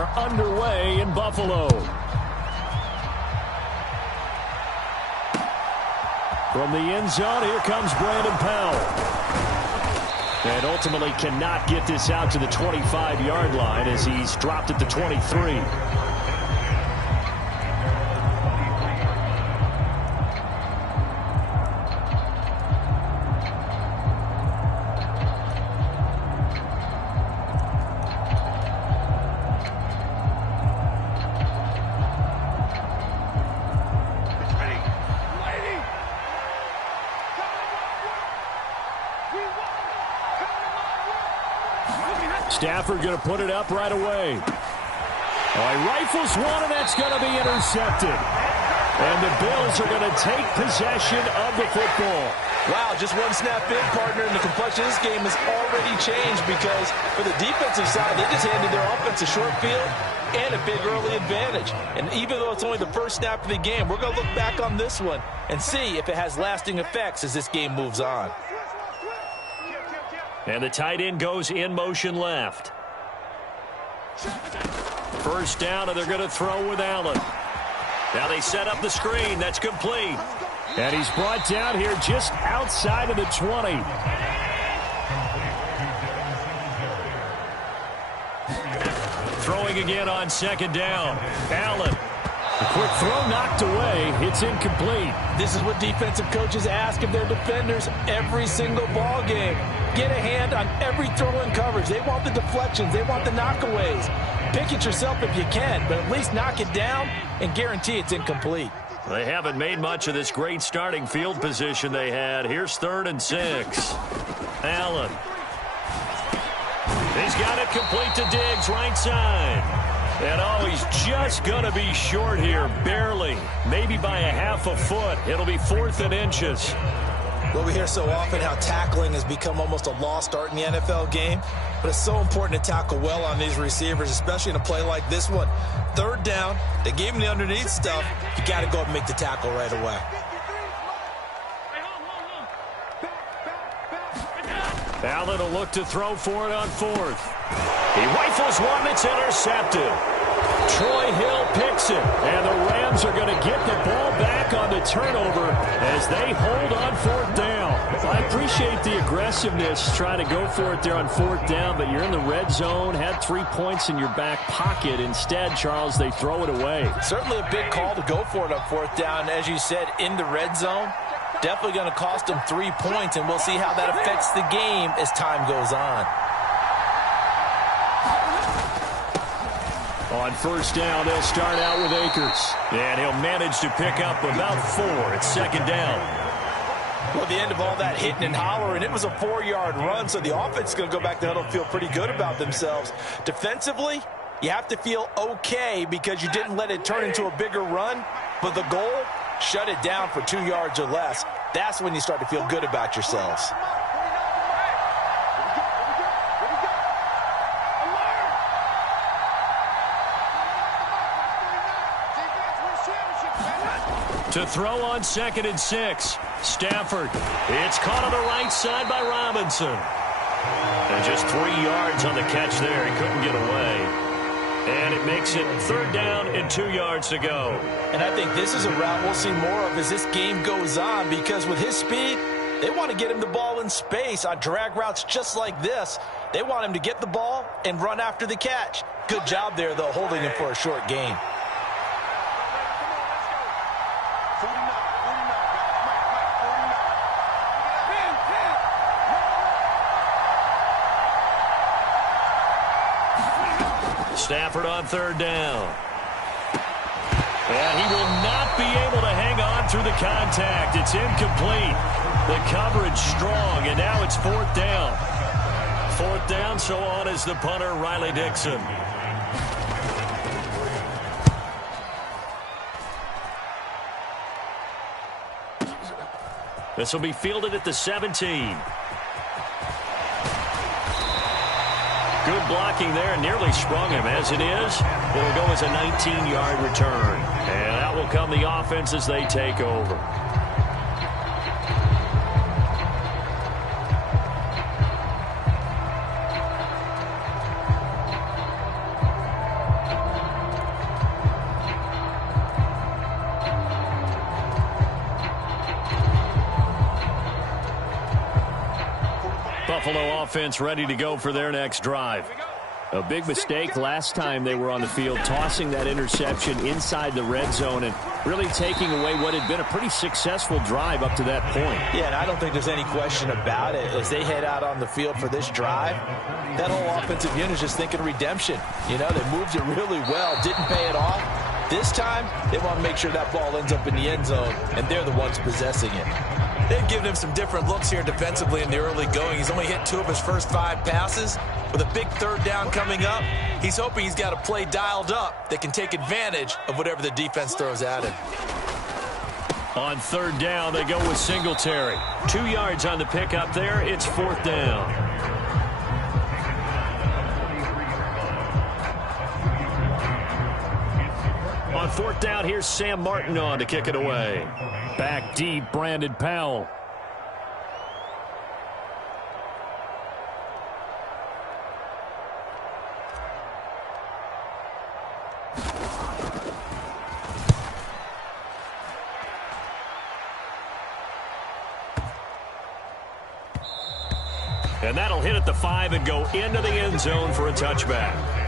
are underway in Buffalo. From the end zone, here comes Brandon Powell. And ultimately cannot get this out to the 25-yard line as he's dropped at the 23. Stafford going to put it up right away. He rifles one, and that's going to be intercepted. And the Bills are going to take possession of the football. Wow, just one snap in, partner, and the complexion of this game has already changed because for the defensive side, they just handed their offense a short field and a big early advantage. And even though it's only the first snap of the game, we're going to look back on this one and see if it has lasting effects as this game moves on. And the tight end goes in motion left. First down, and they're going to throw with Allen. Now they set up the screen. That's complete. And he's brought down here just outside of the 20. Throwing again on second down. Allen. A quick throw knocked away. It's incomplete. This is what defensive coaches ask of their defenders every single ball game. Get a hand on every throw in coverage. They want the deflections. They want the knockaways. Pick it yourself if you can, but at least knock it down and guarantee it's incomplete. They haven't made much of this great starting field position they had. Here's 3rd and 6. Allen. He's got it complete to Diggs, right side. And he's just going to be short here, barely. Maybe by a half a foot. It'll be 4th and inches. Well, we hear so often how tackling has become almost a lost art in the NFL game. But it's so important to tackle well on these receivers, especially in a play like this one. 3rd down, they gave him the underneath stuff. You got to go up and make the tackle right away. Allen will look to throw for it on 4th. He rifles one that's intercepted. Troy Hill picks it, and the Rams are going to get the ball back on the turnover as they hold on 4th down. I appreciate the aggressiveness trying to go for it there on 4th down, but you're in the red zone, had 3 points in your back pocket. Instead, Charles, they throw it away. Certainly a big call to go for it on 4th down. As you said, in the red zone, definitely going to cost them 3 points, and we'll see how that affects the game as time goes on. On 1st down, they'll start out with Akers. And he'll manage to pick up about 4 at 2nd down. Well, the end of all that hitting and hollering, it was a 4-yard run, so the offense is going to go back to huddle and feel pretty good about themselves. Defensively, you have to feel okay because you didn't let it turn into a bigger run. But the goal, shut it down for 2 yards or less. That's when you start to feel good about yourselves. To throw on 2nd and 6. Stafford. It's caught on the right side by Robinson. And just 3 yards on the catch there. He couldn't get away. And it makes it 3rd down and 2 yards to go. And I think this is a route we'll see more of as this game goes on, because with his speed, they want to get him the ball in space on drag routes just like this. They want him to get the ball and run after the catch. Good job there, though, holding him for a short gain. Stafford on 3rd down. And he will not be able to hang on through the contact. It's incomplete. The coverage strong, and now it's 4th down. 4th down, so on is the punter, Riley Dixon. This will be fielded at the 17. Good blocking there, nearly sprung him. As it is, it'll go as a 19-yard return. And that will come the offense as they take over. Buffalo offense ready to go for their next drive. A big mistake last time they were on the field, tossing that interception inside the red zone and really taking away what had been a pretty successful drive up to that point. Yeah, and I don't think there's any question about it. As they head out on the field for this drive, that whole offensive unit is just thinking redemption. You know, they moved it really well, didn't pay it off. This time, they want to make sure that ball ends up in the end zone, and they're the ones possessing it. They've given him some different looks here defensively in the early going. He's only hit 2 of his first 5 passes. With a big third down coming up, he's hoping he's got a play dialed up that can take advantage of whatever the defense throws at him. On third down, they go with Singletary. 2 yards on the pickup there. It's 4th down. On 4th down, here's Sam Martin on to kick it away. Back deep, Brandon Powell. And that'll hit at the 5 and go into the end zone for a touchback.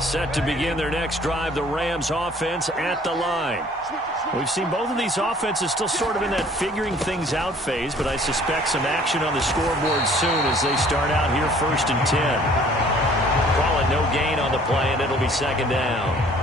Set to begin their next drive, the Rams offense at the line. We've seen both of these offenses still sort of in that figuring things out phase, but I suspect some action on the scoreboard soon as they start out here 1st and 10. Call it no gain on the play, and it'll be 2nd down.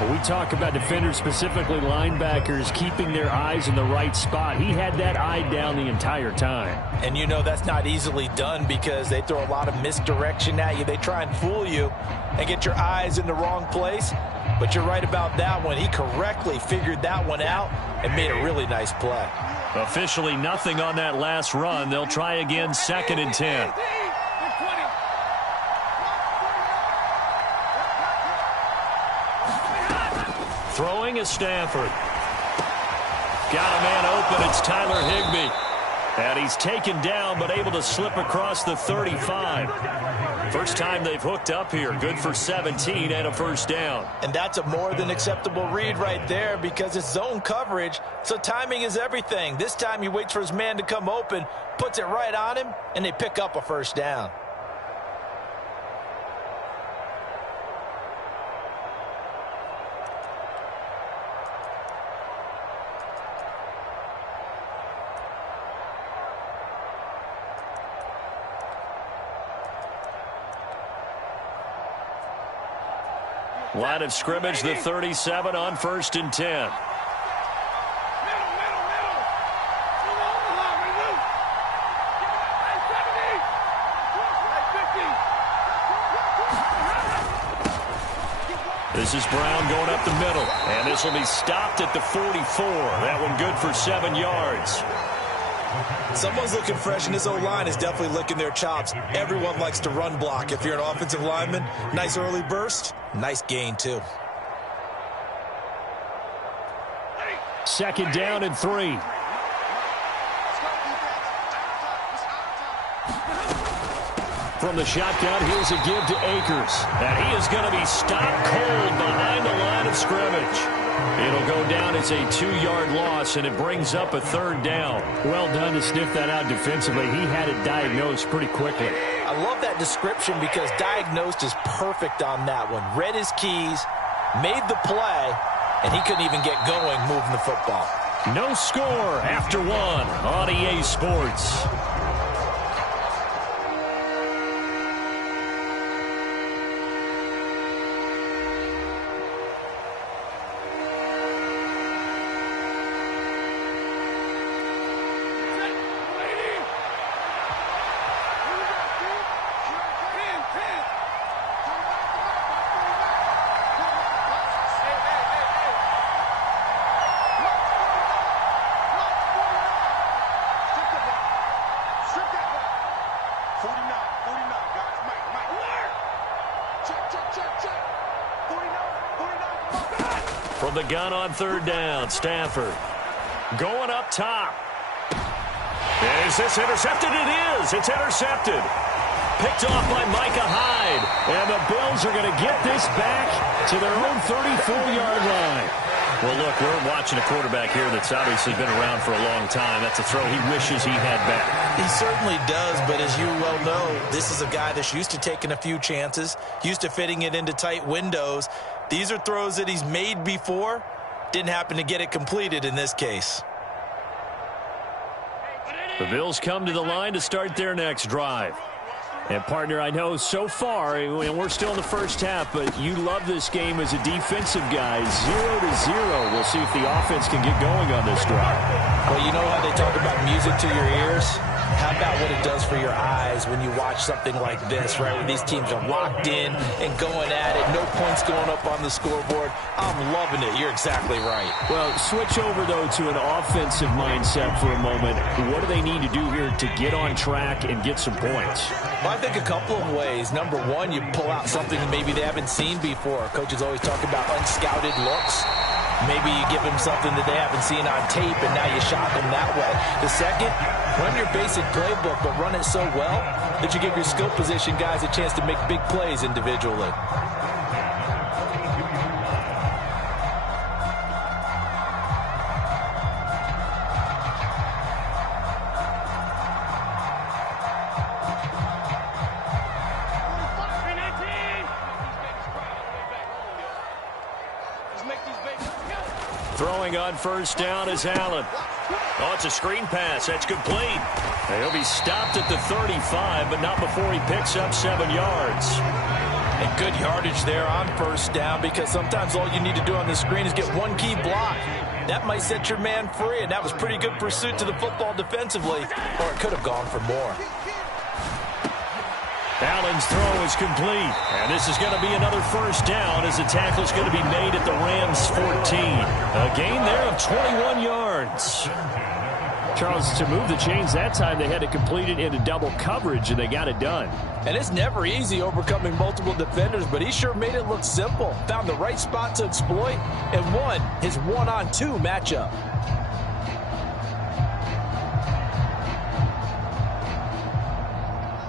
When we talk about defenders, specifically linebackers, keeping their eyes in the right spot, he had that eye down the entire time. And you know that's not easily done because they throw a lot of misdirection at you. They try and fool you and get your eyes in the wrong place. But you're right about that one. He correctly figured that one out and made a really nice play. Officially nothing on that last run. They'll try again 2nd and 10. Throwing is Stafford. Got a man open. It's Tyler Higbee. And he's taken down but able to slip across the 35. First time they've hooked up here. Good for 17 and a 1st down. And that's a more than acceptable read right there because it's zone coverage, so timing is everything. This time he waits for his man to come open, puts it right on him, and they pick up a 1st down. Line of scrimmage, the 37 on 1st and 10. This is Brown going up the middle, and this will be stopped at the 44. That one good for 7 yards. Someone's looking fresh, and this O-line is definitely licking their chops. Everyone likes to run block. If you're an offensive lineman, nice early burst, nice gain too. 2nd down and 3. From the shotgun, here's a give to Akers. And he is going to be stopped cold behind the line of scrimmage. It'll go down as a 2-yard loss, and it brings up a 3rd down. Well done to sniff that out defensively. He had it diagnosed pretty quickly. I love that description because diagnosed is perfect on that one. Read his keys, made the play, and he couldn't even get going moving the football. No score after 1 on EA Sports. From the gun on third down, Stafford going up top. Is this intercepted? It is. It's intercepted. Picked off by Micah Hyde. And the Bills are going to get this back to their own 34-yard line. Well, look, we're watching a quarterback here that's obviously been around for a long time. That's a throw he wishes he had back. He certainly does, but as you well know, this is a guy that's used to taking a few chances, used to fitting it into tight windows. These are throws that he's made before. Didn't happen to get it completed in this case. The Bills come to the line to start their next drive. And, partner, I know so far, and we're still in the first half, but you love this game as a defensive guy. 0-0. We'll see if the offense can get going on this drive. Well, you know how they talk about music to your ears? How about what it does for your eyes when you watch something like this, right, where these teams are locked in and going at it, no points going up on the scoreboard? I'm loving it. You're exactly right. Well, switch over, though, to an offensive mindset for a moment. What do they need to do here to get on track and get some points? Well, I think a couple of ways. Number one, you pull out something that maybe they haven't seen before. Coaches always talk about unscouted looks. Maybe you give them something that they haven't seen on tape, and now you shock them that way. The second, run your basic playbook, but run it so well that you give your skill position guys a chance to make big plays individually. Throwing on first down is Allen. Oh, it's a screen pass. That's complete. He'll be stopped at the 35, but not before he picks up 7 yards. And good yardage there on first down, because sometimes all you need to do on the screen is get one key block. That might set your man free, and that was pretty good pursuit to the football defensively, or it could have gone for more. Allen's throw is complete, and this is going to be another first down as the tackle is going to be made at the Rams' 14. A gain there of 21 yards. Charles, to move the chains that time, they had to complete it into double coverage, and they got it done. And it's never easy overcoming multiple defenders, but he sure made it look simple. Found the right spot to exploit and won his one-on-two matchup.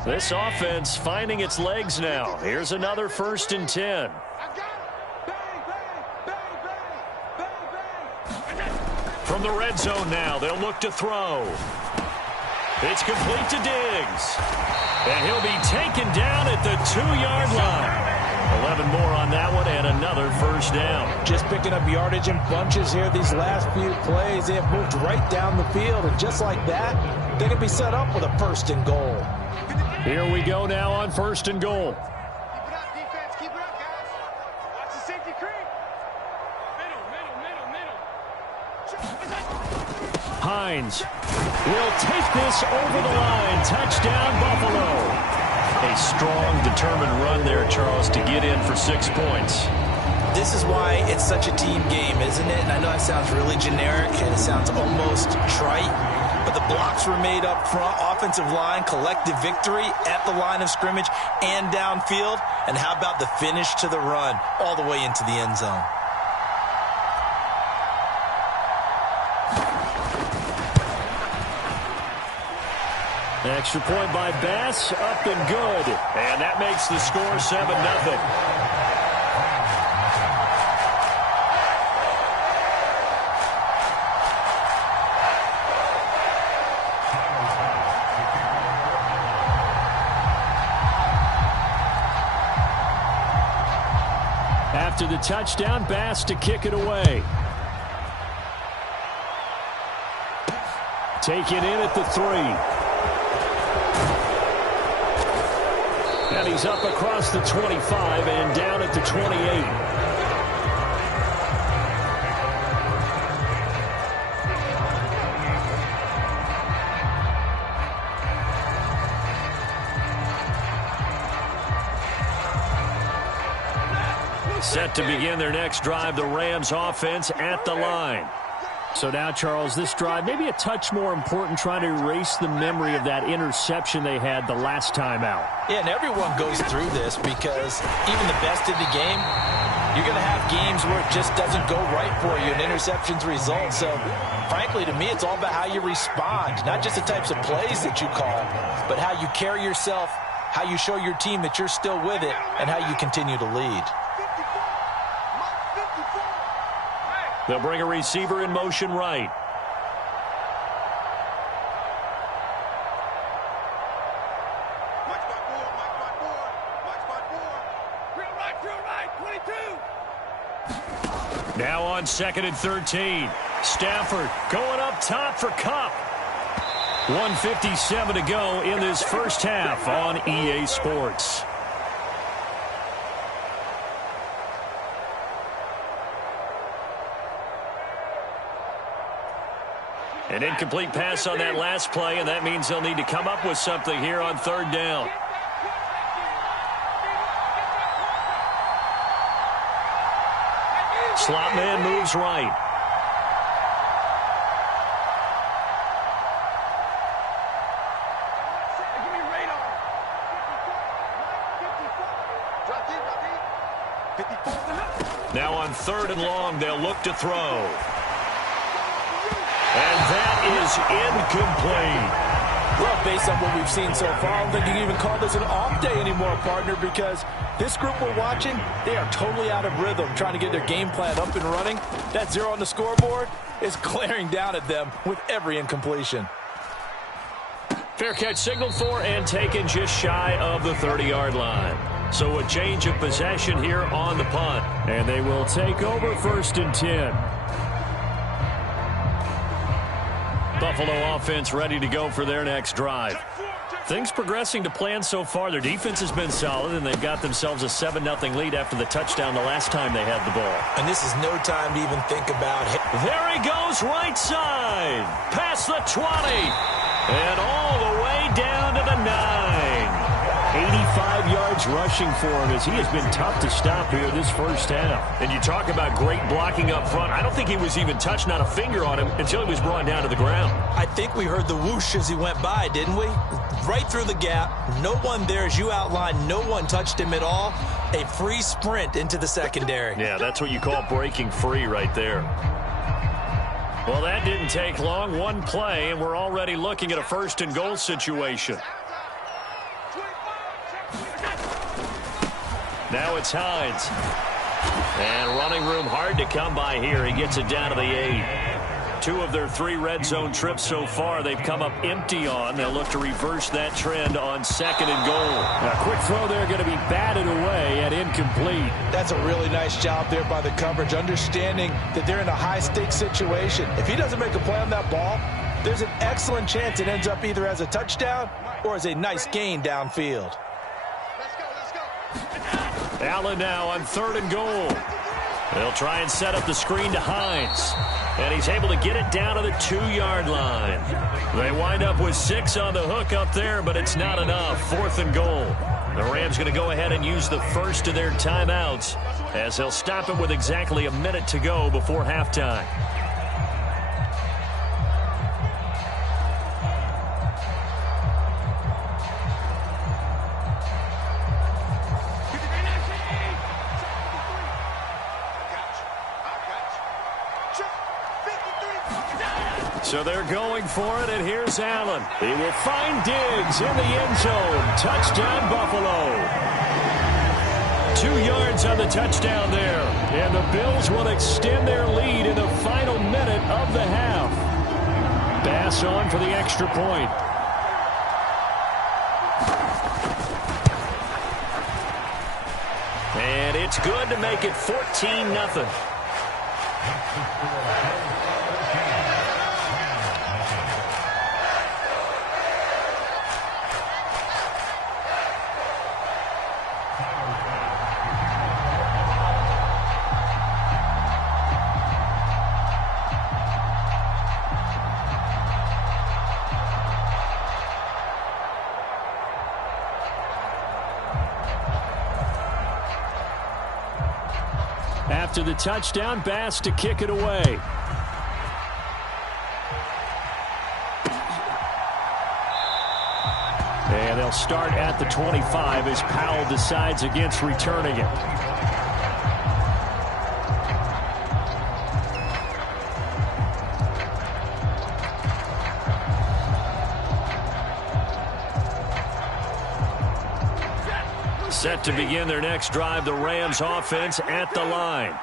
This offense finding its legs now. Here's another 1st and 10. From the red zone now, they'll look to throw. It's complete to Diggs. And he'll be taken down at the 2-yard line. 11 more on that one and another first down. Just picking up yardage in bunches here these last few plays. They have moved right down the field, and just like that, they can be set up with a 1st and goal. Here we go now on 1st and goal. Keep it up, defense. Keep it up, guys. Watch the safety creep. Middle. Hines will take this over the line. Touchdown, Buffalo. A strong, determined run there, Charles, to get in for 6 points. This is why it's such a team game, isn't it? And I know that sounds really generic, and it sounds almost trite. But the blocks were made up front, offensive line, collective victory at the line of scrimmage and downfield. And how about the finish to the run all the way into the end zone? Extra point by Bass, up and good. And that makes the score 7-0. After the touchdown, Bass to kick it away. Taken in at the 3. And he's up across the 25 and down at the 28. Set to begin their next drive, the Rams offense at the line. So now, Charles, this drive maybe a touch more important, trying to erase the memory of that interception they had the last time out. Yeah, and everyone goes through this because even the best in the game You're going to have games where it just doesn't go right for you and interceptions result. So, frankly, to me, it's all about how you respond, not just the types of plays that you call, but how you carry yourself, how you show your team that you're still with it, and how you continue to lead. They'll bring a receiver in motion right. Now on 2nd and 13. Stafford going up top for Kupp. 1:57 to go in this first half on EA Sports. An incomplete pass on that last play, and that means they'll need to come up with something here on 3rd down. Slot man moves right. Now on 3rd and long, they'll look to throw. And that is incomplete. Well, based on what we've seen so far, I don't think you can even call this an off day anymore, partner, because this group we're watching, they are totally out of rhythm, trying to get their game plan up and running. That 0 on the scoreboard is glaring down at them with every incompletion. Fair catch signaled for and taken just shy of the 30-yard line. So a change of possession here on the punt. And they will take over 1st and 10. Buffalo offense ready to go for their next drive. Things progressing to plan so far. Their defense has been solid, and they've got themselves a 7-0 lead after the touchdown the last time they had the ball. And this is no time to even think about it. There he goes, right side. Past the 20. And all the way down to the 9. 85 yards rushing for him as he has been tough to stop here this first half. And you talk about great blocking up front. I don't think he was even touched, not a finger on him, until he was brought down to the ground. I think we heard the whoosh as he went by, didn't we? Right through the gap. No one there, as you outlined. No one touched him at all. A free sprint into the secondary. Yeah, that's what you call breaking free right there. Well, that didn't take long. One play, and we're already looking at a 1st and goal situation. Now it's Hines. And running room hard to come by here. He gets it down to the 8. 2 of their 3 red zone trips so far they've come up empty on. They'll look to reverse that trend on 2nd and goal. A quick throw there going to be batted away at incomplete. That's a really nice job there by the coverage, understanding that they're in a high-stakes situation. If he doesn't make a play on that ball, there's an excellent chance it ends up either as a touchdown or as a nice gain downfield. Allen now on 3rd and goal. They'll try and set up the screen to Hines. And he's able to get it down to the 2-yard line. They wind up with 6 on the hook up there, but it's not enough. 4th and goal. The Rams going to go ahead and use the first of their timeouts as they'll stop it with exactly a minute to go before halftime. So they're going for it, and here's Allen. He will find Diggs in the end zone. Touchdown, Buffalo. 2 yards on the touchdown there. And the Bills will extend their lead in the final minute of the half. Bass on for the extra point. And it's good to make it 14-0. After the touchdown, Bass to kick it away. And they'll start at the 25 as Powell decides against returning it. Set to begin their next drive, the Rams offense at the line.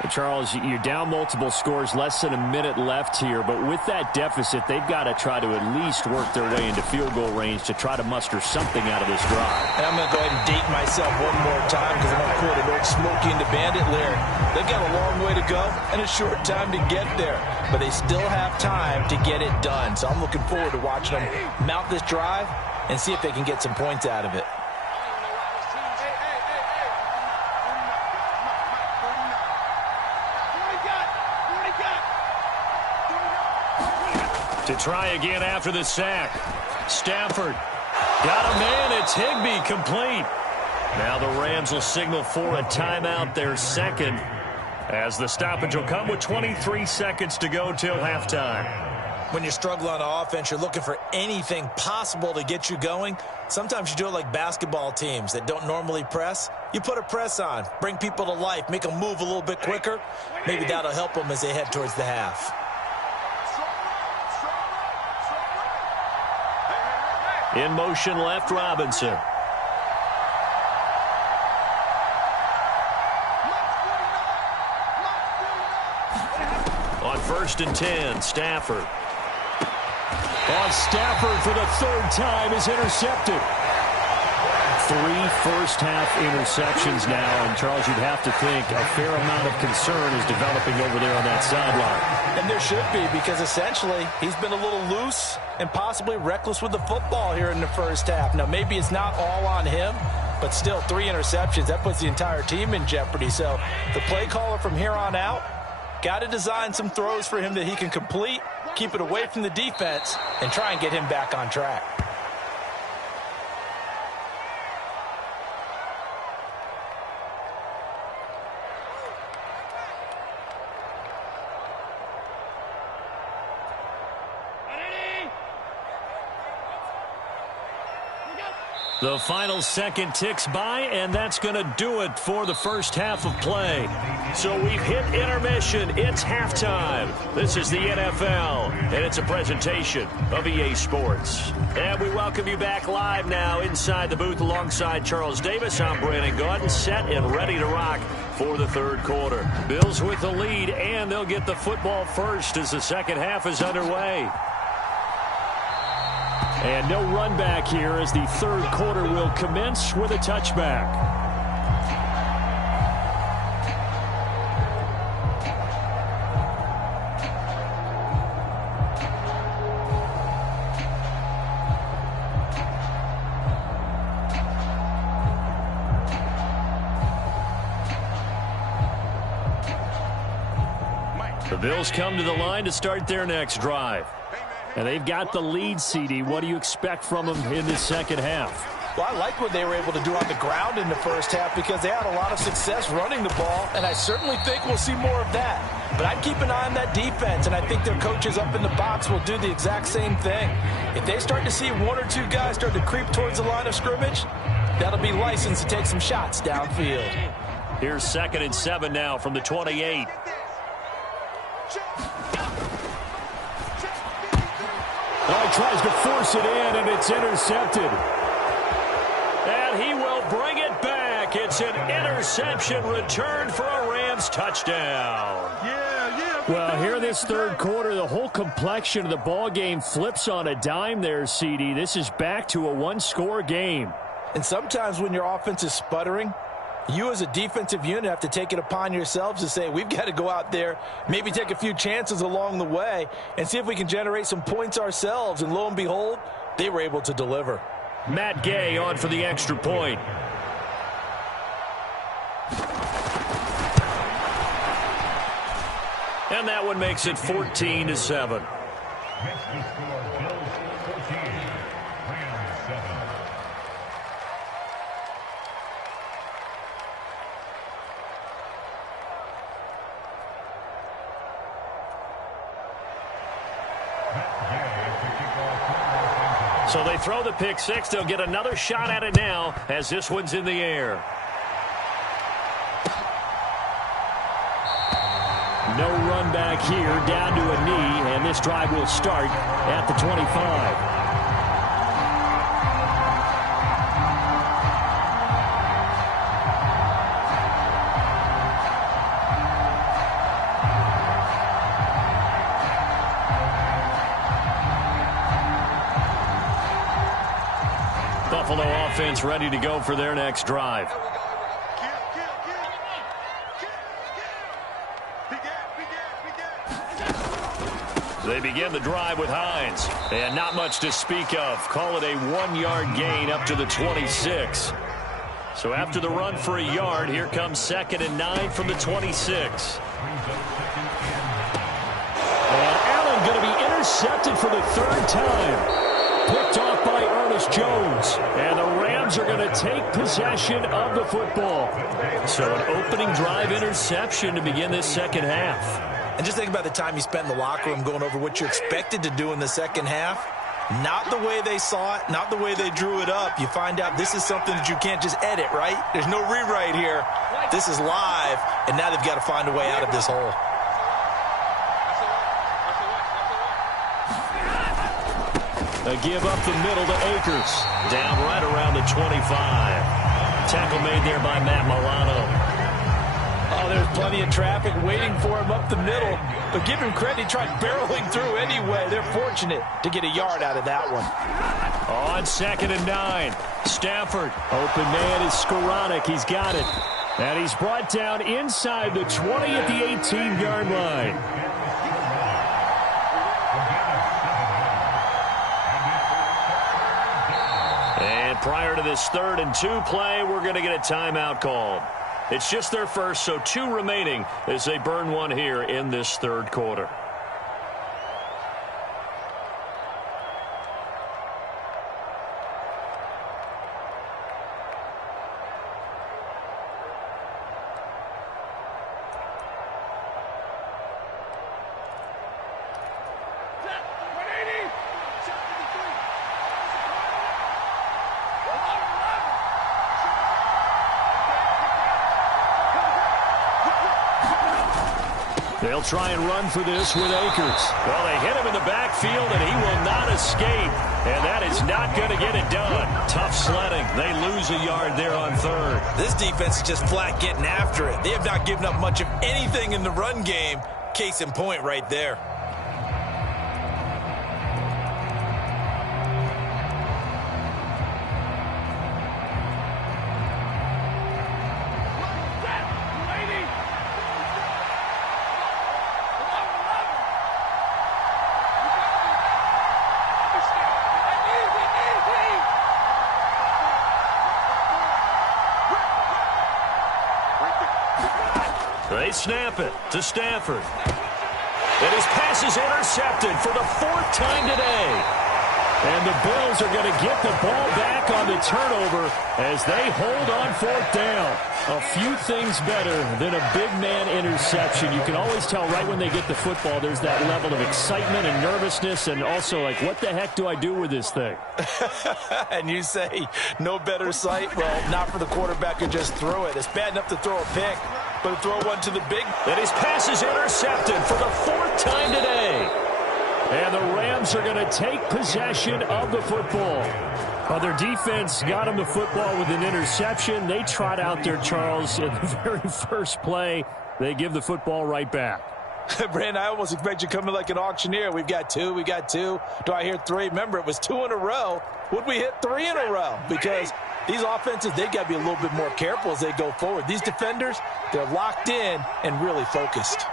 And Charles, you're down multiple scores, less than a minute left here. But with that deficit, they've got to try to at least work their way into field goal range to try to muster something out of this drive. And I'm going to go ahead and date myself one more time because I'm going to quote an old Smokey and the Bandit lyric. They've got a long way to go and a short time to get there. But they still have time to get it done. So I'm looking forward to watching them mount this drive and see if they can get some points out of it. To try again after the sack. Stafford got a man. It's Higbee, complete. Now the Rams will signal for a timeout, their second, as the stoppage will come with 23 seconds to go till halftime. When you're struggling on offense, you're looking for anything possible to get you going. Sometimes you do it like basketball teams that don't normally press. You put a press on, bring people to life, make them move a little bit quicker. Maybe that'll help them as they head towards the half. In motion left, Robinson. On 1st and 10, Stafford. Stafford for the third time is intercepted. 3 first-half interceptions now, and Charles, you'd have to think a fair amount of concern is developing over there on that sideline. And there should be, because essentially he's been a little loose and possibly reckless with the football here in the first half. Now, maybe it's not all on him, but still 3 interceptions. That puts the entire team in jeopardy. So the play caller from here on out got to design some throws for him that he can complete, keep it away from the defense, and try and get him back on track. The final second ticks by, and that's going to do it for the first half of play. So we've hit intermission. It's halftime. This is the NFL, and it's a presentation of EA Sports. And we welcome you back live now inside the booth alongside Charles Davis. I'm Brandon Gaudin, set and ready to rock for the third quarter. Bills with the lead, and they'll get the football first as the second half is underway. And no run back here as the third quarter will commence with a touchback. The Bills come to the line to start their next drive. And they've got the lead, CD. What do you expect from them in this second half? Well, I like what they were able to do on the ground in the first half because they had a lot of success running the ball, and I certainly think we'll see more of that. But I'd keep an eye on that defense, and I think their coaches up in the box will do the exact same thing. If they start to see 1 or 2 guys start to creep towards the line of scrimmage, that'll be licensed to take some shots downfield. Here's 2nd and 7 now from the 28. Oh, he tries to force it in, and it's intercepted. And he will bring it back. It's an interception returned for a Rams touchdown. Well, here this third quarter, the whole complexion of the ball game flips on a dime there, CD. This is back to a 1-score game. And sometimes when your offense is sputtering, you as a defensive unit have to take it upon yourselves to say, we've got to go out there, maybe take a few chances along the way, and see if we can generate some points ourselves. And lo and behold, they were able to deliver. Matt Gay on for the extra point. And that one makes it 14-7. So they throw the pick six. They'll get another shot at it now as this one's in the air. No run back here, down to a knee, and this drive will start at the 25. Buffalo offense ready to go for their next drive. They begin the drive with Hines. And not much to speak of. Call it a 1-yard gain up to the 26. So after the run for a yard, here comes 2nd and 9 from the 26. And Allen going to be intercepted for the 3rd time. Picked off by Ernest Jones. And the Rams are going to take possession of the football. So an opening drive interception to begin this second half. And just think about the time you spent in the locker room going over what you expected to do in the second half. Not the way they saw it, not the way they drew it up. You find out this is something that you can't just edit, right? There's no rewrite here. This is live, and now they've got to find a way out of this hole. A give up the middle to Akers. Down right around the 25. Tackle made there by Matt Milano. Oh, there's plenty of traffic waiting for him up the middle. But give him credit, he tried barreling through anyway. They're fortunate to get a yard out of that one. On 2nd and 9. Stafford. Open man is Skoranek. He's got it. And he's brought down inside the 20 at the 18-yard line. And prior to this 3rd and 2 play, we're going to get a timeout called. It's just their first, so 2 remaining as they burn one here in this 3rd quarter. They'll try and run for this with Akers. Well, they hit him in the backfield, and he will not escape. And that is not going to get it done. Tough sledding. They lose a yard there on 3rd. This defense is just flat getting after it. They have not given up much of anything in the run game. Case in point right there. They snap it to Stafford. And his pass is intercepted for the 4th time today. And the Bills are going to get the ball back on the turnover as they hold on 4th down. A few things better than a big man interception. You can always tell right when they get the football, there's that level of excitement and nervousness, and also like, what the heck do I do with this thing? And you say, no better sight? Well, not for the quarterback who just threw it. It's bad enough to throw a pick, but to throw one to the big. And his pass is intercepted for the 4th time today. And the Rams are going to take possession of the football. Their defense got him the football with an interception. They trot out there, Charles, in the very first play. They give the football right back. Brandon, I almost expect you coming like an auctioneer. We've got 2, we got 2. Do I hear 3? Remember, it was 2 in a row. Would we hit 3 in a row? Because these offenses, they got to be a little bit more careful as they go forward. These defenders, they're locked in and really focused.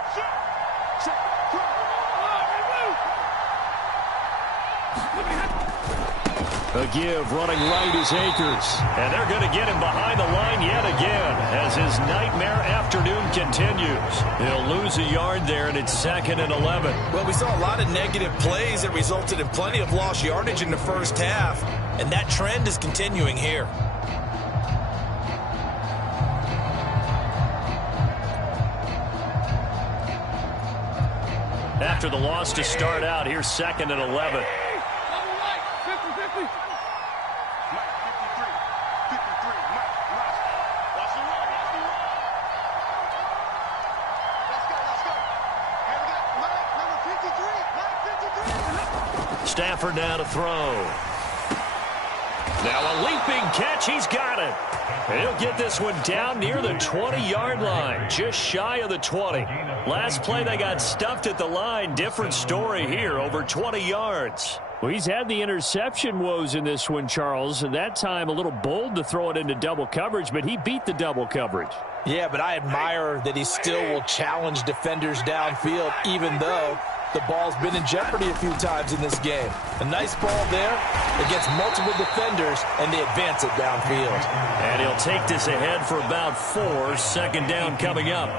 A give running right is Akers. And they're going to get him behind the line yet again as his nightmare afternoon continues. He'll lose a yard there, and it's 2nd and 11. Well, we saw a lot of negative plays that resulted in plenty of lost yardage in the first half, and that trend is continuing here. After the loss to start out, here's 2nd and 11. Stafford now to throw. Now a leaping catch. He's got it. He'll get this one down near the 20-yard line, just shy of the 20. Last play they got stuffed at the line. Different story here, over 20 yards. Well, he's had the interception woes in this one, Charles, and that time a little bold to throw it into double coverage, but he beat the double coverage. Yeah, but I admire that he still will challenge defenders downfield, even though the ball's been in jeopardy a few times in this game. A nice ball there against multiple defenders, and they advance it downfield. And he'll take this ahead for about 4, second down coming up.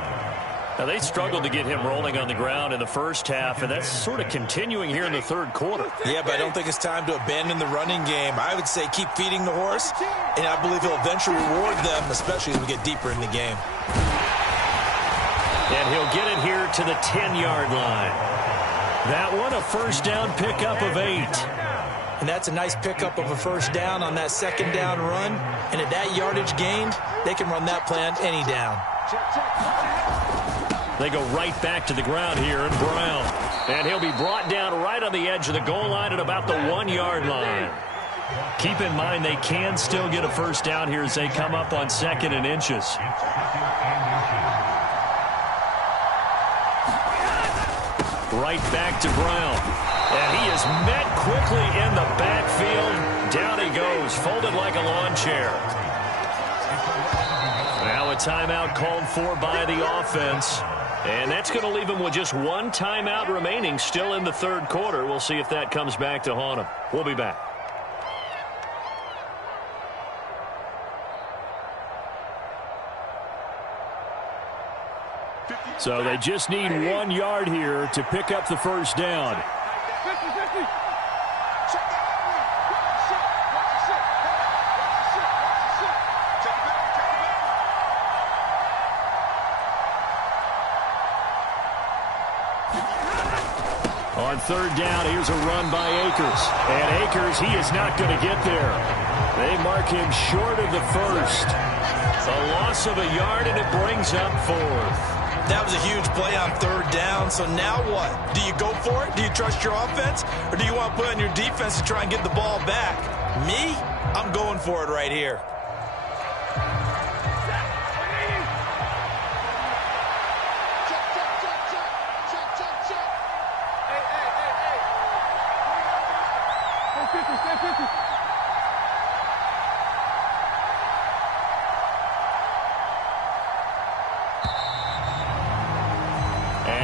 Now, they struggled to get him rolling on the ground in the first half, and that's sort of continuing here in the third quarter. Yeah, but I don't think it's time to abandon the running game. I would say keep feeding the horse, and I believe he'll eventually reward them, especially as we get deeper in the game. And he'll get it here to the 10-yard line. That one, a first down pickup of 8. And that's a nice pickup of a first down on that second down run. And at that yardage gained, they can run that play on any down. They go right back to the ground here, and Brown. And he'll be brought down right on the edge of the goal line at about the 1-yard line. Keep in mind they can still get a first down here as they come up on 2nd and inches. Right back to Brown. And he is met quickly in the backfield. Down he goes, folded like a lawn chair. Now a timeout called for by the offense. And that's going to leave him with just one timeout remaining still in the third quarter. We'll see if that comes back to haunt him. We'll be back. So they just need 1 yard here to pick up the first down. On third down, here's a run by Akers. And Akers, he is not going to get there. They mark him short of the first. A loss of a yard, and it brings up 4th. That was a huge play on third down. So now what? Do you go for it? Do you trust your offense? Or do you want to put on your defense to try and get the ball back? Me? I'm going for it right here.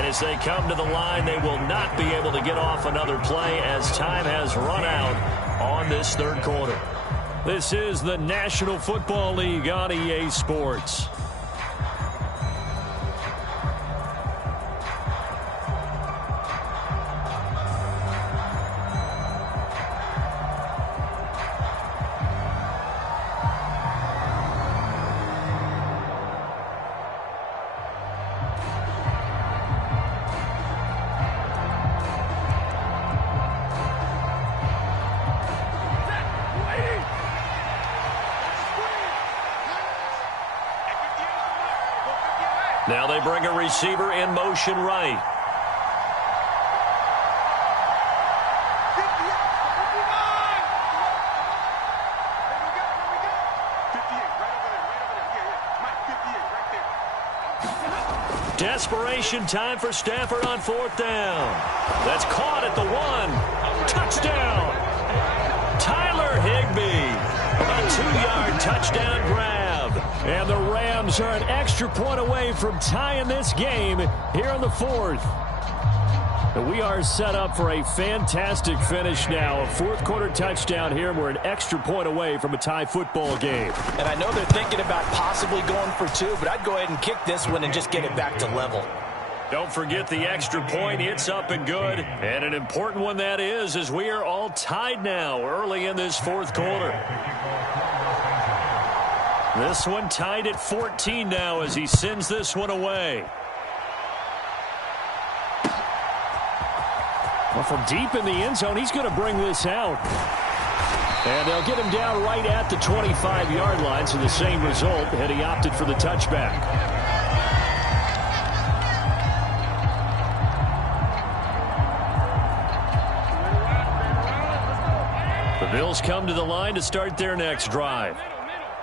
As they come to the line, they will not be able to get off another play as time has run out on this third quarter. This is the National Football League on EA Sports. Now they bring a receiver in motion right. Desperation time for Stafford on 4th down. That's caught at the 1. Touchdown. Tyler Higbee. A 2-yard touchdown grab. And the Rams are an extra point away from tying this game here in the 4th. And we are set up for a fantastic finish now. A fourth-quarter touchdown here, and we're an extra point away from a tie football game. And I know they're thinking about possibly going for 2, but I'd go ahead and kick this one and just get it back to level. Don't forget the extra point. It's up and good. And an important one that is, as we are all tied now early in this fourth quarter. This one tied at 14 now as he sends this one away. Well, from deep in the end zone, he's going to bring this out. And they'll get him down right at the 25-yard line, so the same result had he opted for the touchback. The Bills come to the line to start their next drive.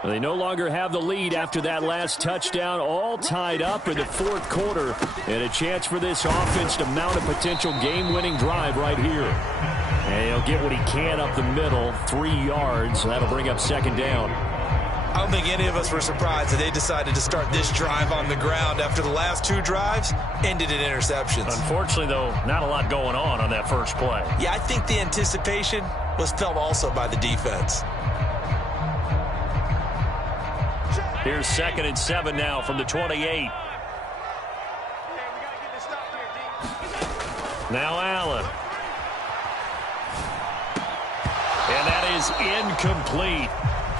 They no longer have the lead after that last touchdown, all tied up in the fourth quarter, and a chance for this offense to mount a potential game-winning drive right here. And he'll get what he can up the middle, 3 yards. That'll bring up second down. I don't think any of us were surprised that they decided to start this drive on the ground after the last 2 drives ended in interceptions. Unfortunately, though, not a lot going on that first play. Yeah, I think the anticipation was felt also by the defense. Here's 2nd and 7 now from the 28. Now Allen. And that is incomplete.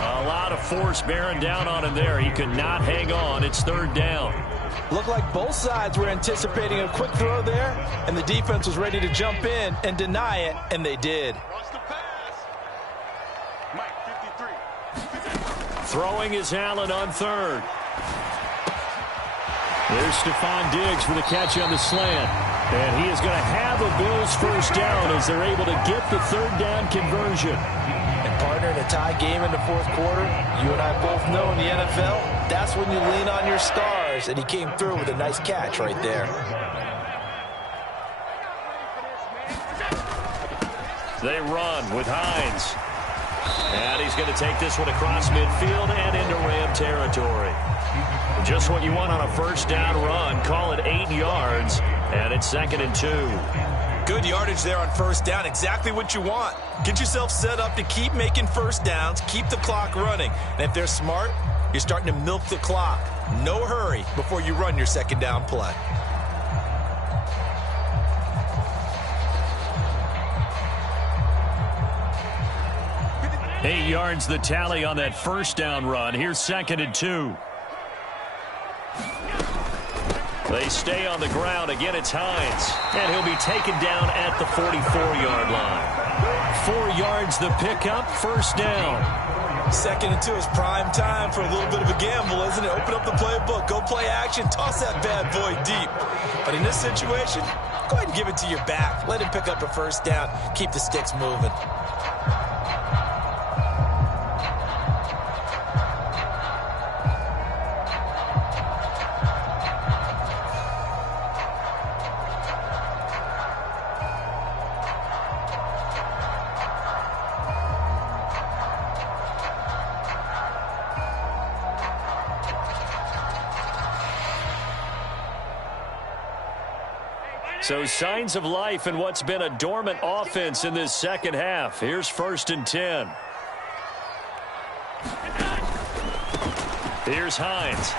A lot of force bearing down on him there. He could not hang on. It's 3rd down. Looked like both sides were anticipating a quick throw there, and the defense was ready to jump in and deny it, and they did. Throwing is Allen on 3rd. There's Stephon Diggs for the catch on the slant. And he is going to have a Bills first down as they're able to get the 3rd down conversion. And partner, in a tie game in the fourth quarter, you and I both know in the NFL, that's when you lean on your stars, and he came through with a nice catch right there. They run with Hines. And he's going to take this one across midfield and into Ram territory. Just what you want on a first down run. Call it 8 yards, and it's 2nd and 2. Good yardage there on first down. Exactly what you want. Get yourself set up to keep making first downs, keep the clock running. And if they're smart, you're starting to milk the clock. No hurry before you run your second down play. Eight yards the tally on that first down run. Here's 2nd and 2. They stay on the ground. Again, it's Hines. And he'll be taken down at the 44-yard line. 4 yards the pickup, first down. 2nd and 2 is prime time for a little bit of a gamble, isn't it? Open up the playbook, go play action, toss that bad boy deep. But in this situation, go ahead and give it to your back. Let him pick up a first down. Keep the sticks moving. So signs of life in what's been a dormant offense in this second half. Here's 1st and 10. Here's Hines.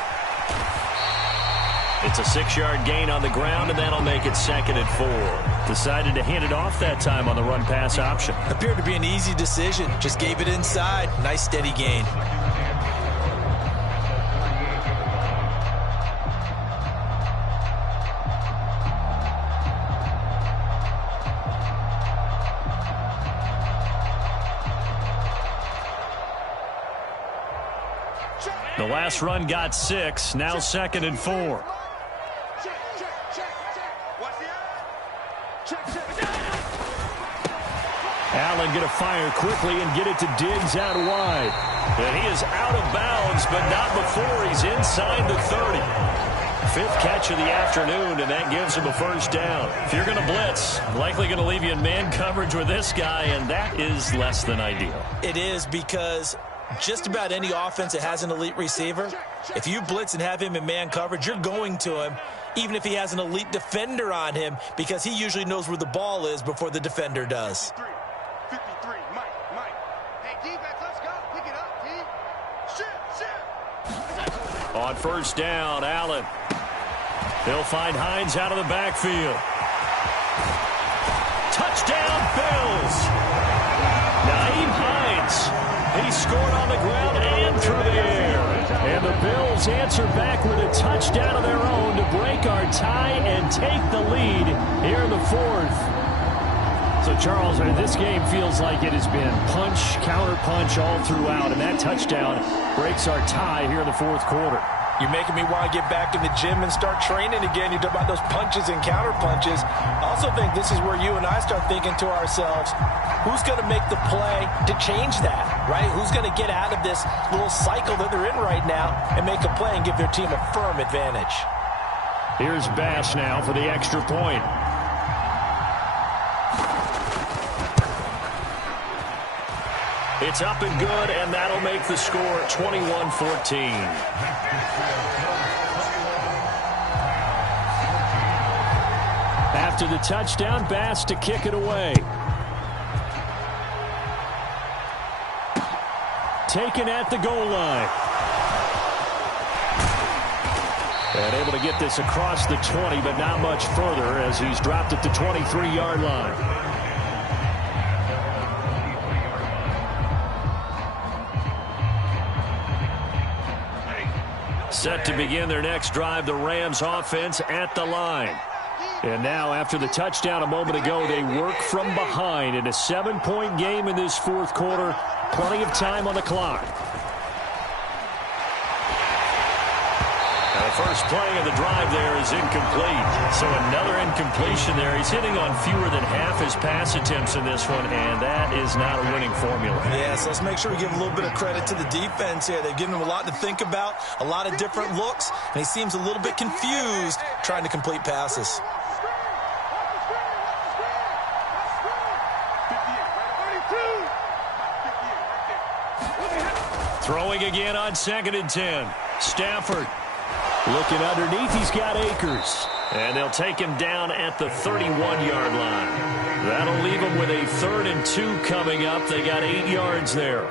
It's a 6-yard gain on the ground, and that'll make it 2nd and 4. Decided to hand it off that time on the run-pass option. Appeared to be an easy decision. Just gave it inside. Nice steady gain. The last run got 6. Now 2nd and 4. Allen going to fire quickly and get it to Diggs out wide. And he is out of bounds, but not before he's inside the 30. 5th catch of the afternoon, and that gives him a first down. If you're going to blitz, likely going to leave you in man coverage with this guy, and that is less than ideal. It is, because just about any offense that has an elite receiver, if you blitz and have him in man coverage, you're going to him, even if he has an elite defender on him, because he usually knows where the ball is before the defender does. 53, Mike. Hey, defense, let's go. Pick it up, D. Shit. On first down, Allen. They'll find Hines out of the backfield. Touchdown, Bills. Nyheim Hines. He scored on the ground and through the air. And the Bills answer back with a touchdown of their own to break our tie and take the lead here in the fourth. So, Charles, this game feels like it has been punch, counter-punch all throughout, and that touchdown breaks our tie here in the fourth quarter. You're making me want to get back in the gym and start training again. You talk about those punches and counter-punches. I also think this is where you and I start thinking to ourselves, who's going to make the play to change that? right? Who's going to get out of this little cycle that they're in right now and make a play and give their team a firm advantage? Here's Bass now for the extra point. It's up and good, and that'll make the score 21-14. After the touchdown, Bass to kick it away. Taken at the goal line. And able to get this across the 20, but not much further as he's dropped at the 23-yard line. Set to begin their next drive, the Rams offense at the line. And now, after the touchdown a moment ago, they work from behind in a 7-point game in this fourth quarter. Plenty of time on the clock. Now, the first play of the drive there is incomplete. So another incompletion there. He's hitting on fewer than half his pass attempts in this one, and that is not a winning formula. Yeah, so let's make sure we give a little bit of credit to the defense here. They've given him a lot to think about, a lot of different looks, and he seems a little bit confused trying to complete passes. Throwing again on 2nd and 10. Stafford looking underneath. He's got Akers. And they'll take him down at the 31-yard line. That'll leave him with a 3rd and 2 coming up. They got 8 yards there.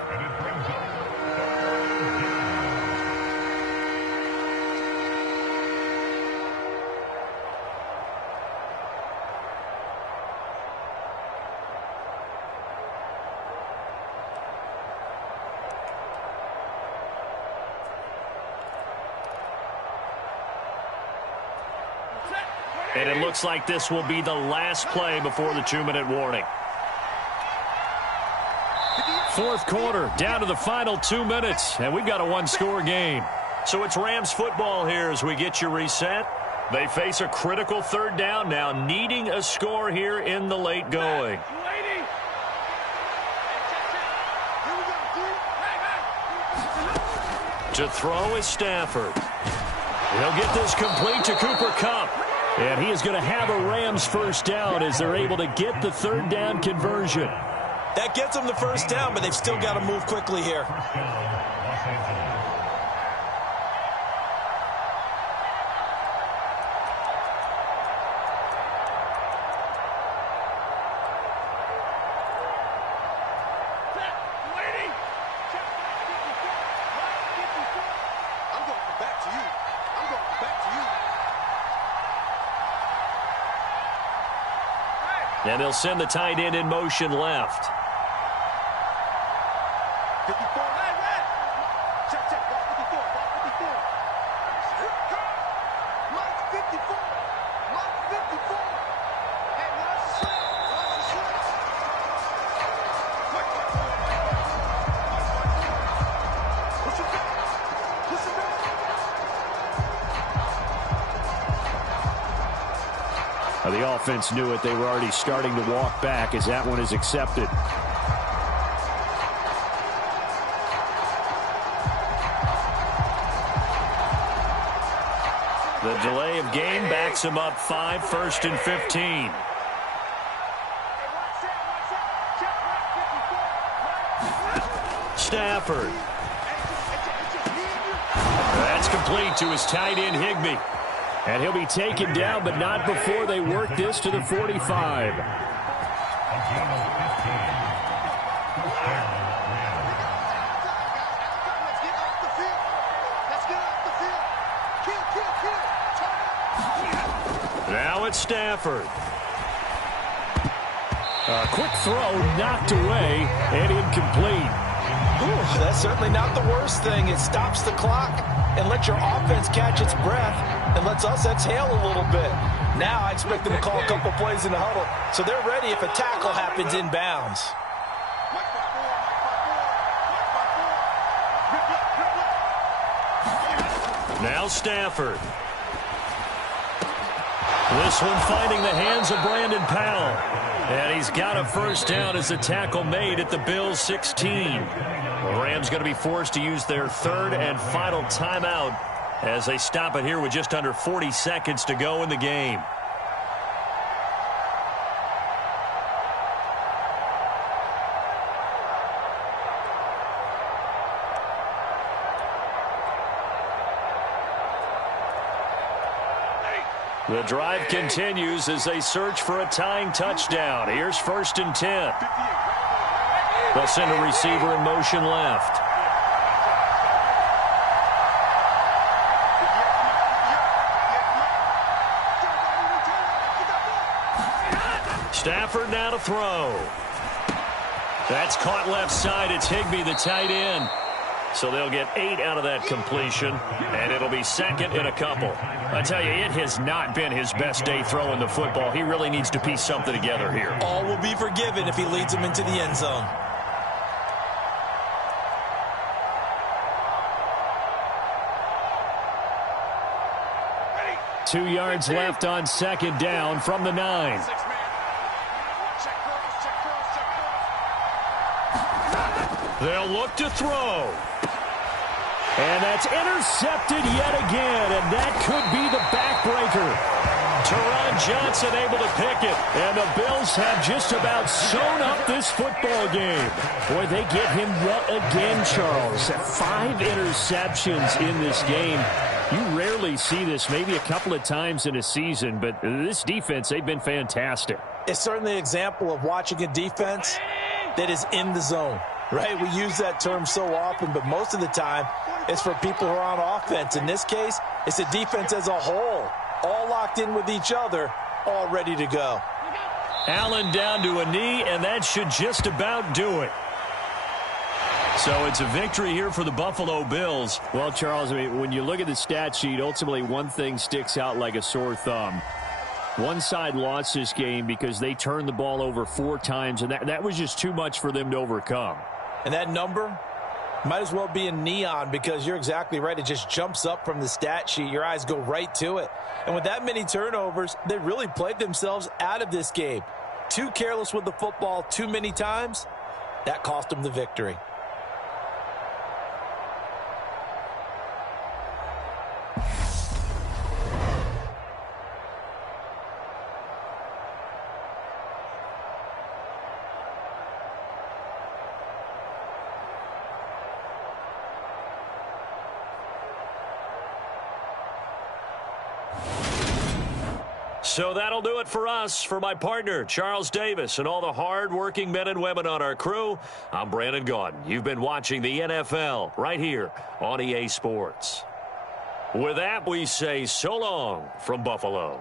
And it looks like this will be the last play before the 2-minute warning. Fourth quarter, down to the final 2 minutes, and we've got a one-score game. So it's Rams football here as we get you reset. They face a critical 3rd down now, needing a score here in the late going. To throw is Stafford. He'll get this complete to Cooper Kupp. And he is going to have a Rams first down as they're able to get the 3rd down conversion. That gets them the first down, but they've still got to move quickly here. And they'll send the tight end in motion left. 54, red. Check, ball 54, ball 54. Mark 54, Mark 54. Hey, watch the switch, Push it back. Now, the offense knew it. They were already starting to walk back as that one is accepted. The delay of game backs him up 5, 1st and 15. Stafford. That's complete to his tight end, Higbee. And he'll be taken down, but not before they work this to the 45. Now it's Stafford. A quick throw knocked away and incomplete. Ooh, that's certainly not the worst thing. It stops the clock and lets your offense catch its breath and lets us exhale a little bit. Now I expect them to call a couple plays in the huddle, so they're ready if a tackle happens in bounds. Now Stafford. This one finding the hands of Brandon Powell. And he's got a first down as the tackle made at the Bills' 16. The Rams going to be forced to use their third and final timeout as they stop it here with just under 40 seconds to go in the game. The drive continues as they search for a tying touchdown. Here's 1st and 10. They'll send a receiver in motion left. Stafford now to throw. That's caught left side. It's Higbee, the tight end. So they'll get 8 out of that completion, and it'll be 2nd and a couple. I tell you, it has not been his best day throwing the football. He really needs to piece something together here. All will be forgiven if he leads them into the end zone. Ready. 2 yards left on 2nd down from the 9. Check cross. They'll look to throw. And that's intercepted yet again, and that could be the backbreaker. Teron Johnson able to pick it, and the Bills have just about sewn up this football game. Boy, they get him yet again, Charles. 5 interceptions in this game. You rarely see this, maybe a couple of times in a season, but this defense, they've been fantastic. It's certainly an example of watching a defense that is in the zone. Right, we use that term so often, but most of the time it's for people who are on offense. In this case, it's the defense as a whole, all locked in with each other, all ready to go. Allen down to a knee, and that should just about do it. So it's a victory here for the Buffalo Bills. Well, Charles, I mean, when you look at the stat sheet, ultimately one thing sticks out like a sore thumb. One side lost this game because they turned the ball over 4 times, and that was just too much for them to overcome. And that number might as well be in neon because you're exactly right. It just jumps up from the stat sheet. Your eyes go right to it. And with that many turnovers, they really played themselves out of this game. Too careless with the football too many times. That cost them the victory. So that'll do it for us. For my partner, Charles Davis, and all the hard-working men and women on our crew, I'm Brandon Gaudin. You've been watching the NFL right here on EA Sports. With that, we say so long from Buffalo.